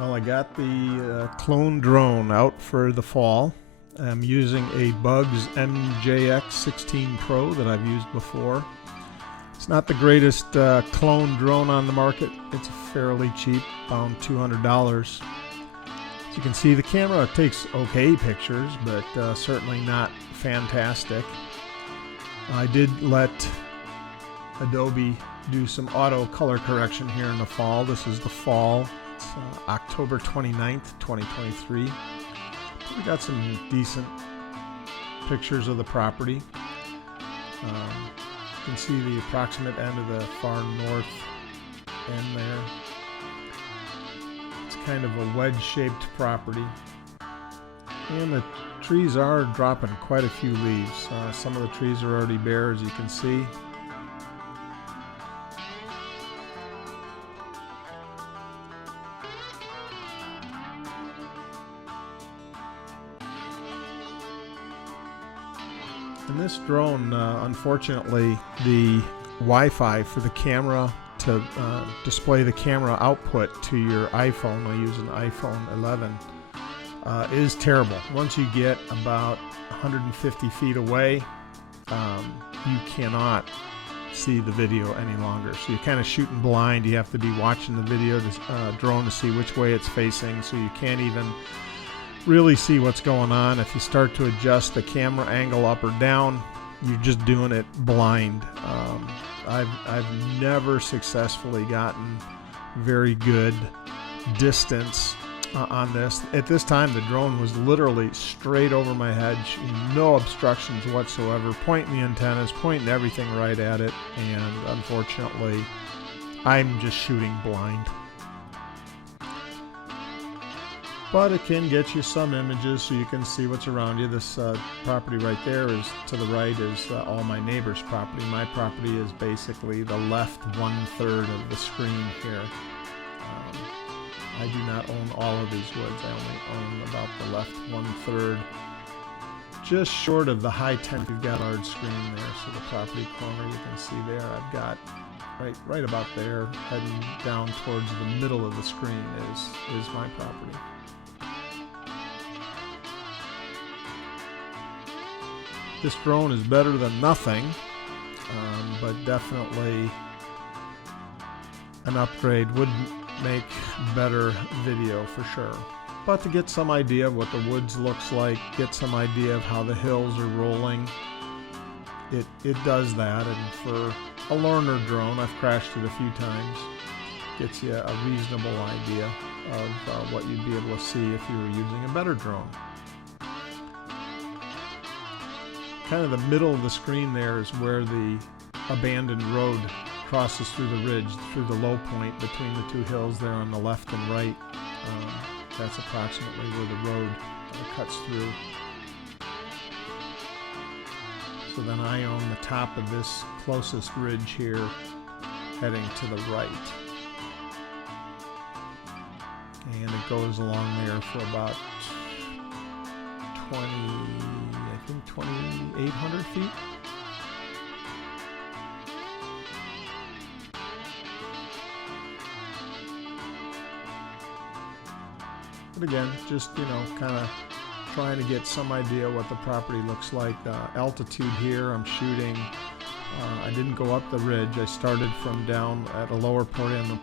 Well, I got the clone drone out for the fall. I'm using a BUGS MJX 16 Pro that I've used before. It's not the greatest clone drone on the market. It's fairly cheap, around $200. As you can see, the camera takes okay pictures, but certainly not fantastic. I did let Adobe do some auto color correction here in the fall. This is the fall. It's October 29th, 2023. We got some decent pictures of the property. You can see the approximate end of the far north end there. It's kind of a wedge-shaped property. And the trees are dropping quite a few leaves. Some of the trees are already bare, as you can see. In this drone, unfortunately, the Wi-Fi for the camera to display the camera output to your iPhone, I use an iPhone 11, is terrible. Once you get about 150 feet away, you cannot see the video any longer. So you're kind of shooting blind. You have to be watching the video drone to see which way it's facing, so you can't even really see what's going on. If you start to adjust the camera angle up or down, you're just doing it blind. I've never successfully gotten very good distance on this. At this time, the drone was literally straight over my head, no obstructions whatsoever, pointing the antennas, pointing everything right at it, and unfortunately, I'm just shooting blind. But it can get you some images so you can see what's around you. This property right there is to the right is all my neighbor's property. My property is basically the left 1/3 of the screen here. I do not own all of these woods. I only own about the left 1/3. Just short of the high tent, you've got a large screen there. So the property corner you can see there, I've got right about there, heading down towards the middle of the screen is my property. This drone is better than nothing, but definitely an upgrade would make better video for sure. But to get some idea of what the woods looks like, get some idea of how the hills are rolling, it does that. And for a learner drone, I've crashed it a few times, gets you a reasonable idea of what you'd be able to see if you were using a better drone. Kind of the middle of the screen there is where the abandoned road crosses through the ridge, through the low point between the two hills there on the left and right. That's approximately where the road cuts through. So then I own the top of this closest ridge here, heading to the right. And it goes along there for about 2,800 feet. But again, just, kind of trying to get some idea what the property looks like. Altitude here, I'm shooting, I didn't go up the ridge. I started from down at a lower part on the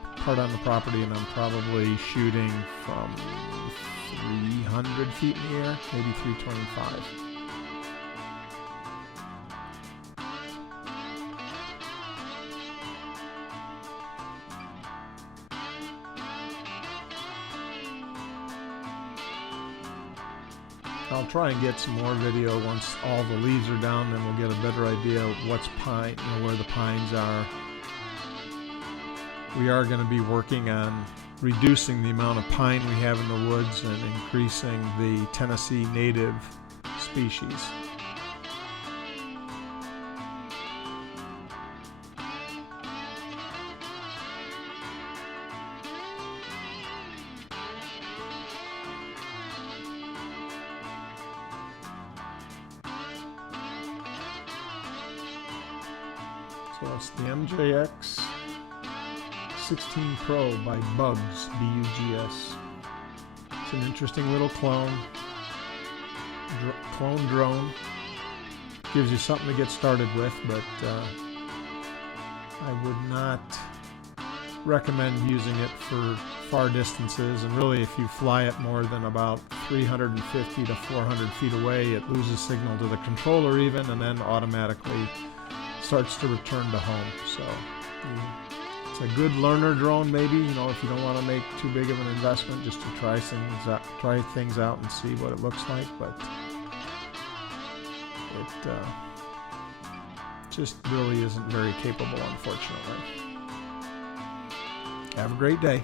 property, and I'm probably shooting from 300 feet in the air, maybe 325. I'll try and get some more video once all the leaves are down, then we'll get a better idea of what's pine, where the pines are. We are going to be working on reducing the amount of pine we have in the woods and increasing the Tennessee native species. So it's the MJX 16 Pro by BUGS, B-U-G-S. It's an interesting little clone drone. Gives you something to get started with, but I would not recommend using it for far distances, and really if you fly it more than about 350 to 400 feet away, it loses signal to the controller even, and then automatically starts to return to home. So it's a good learner drone, maybe, you know, if you don't want to make too big of an investment, just to try things out and see what it looks like. But it just really isn't very capable, unfortunately. Have a great day.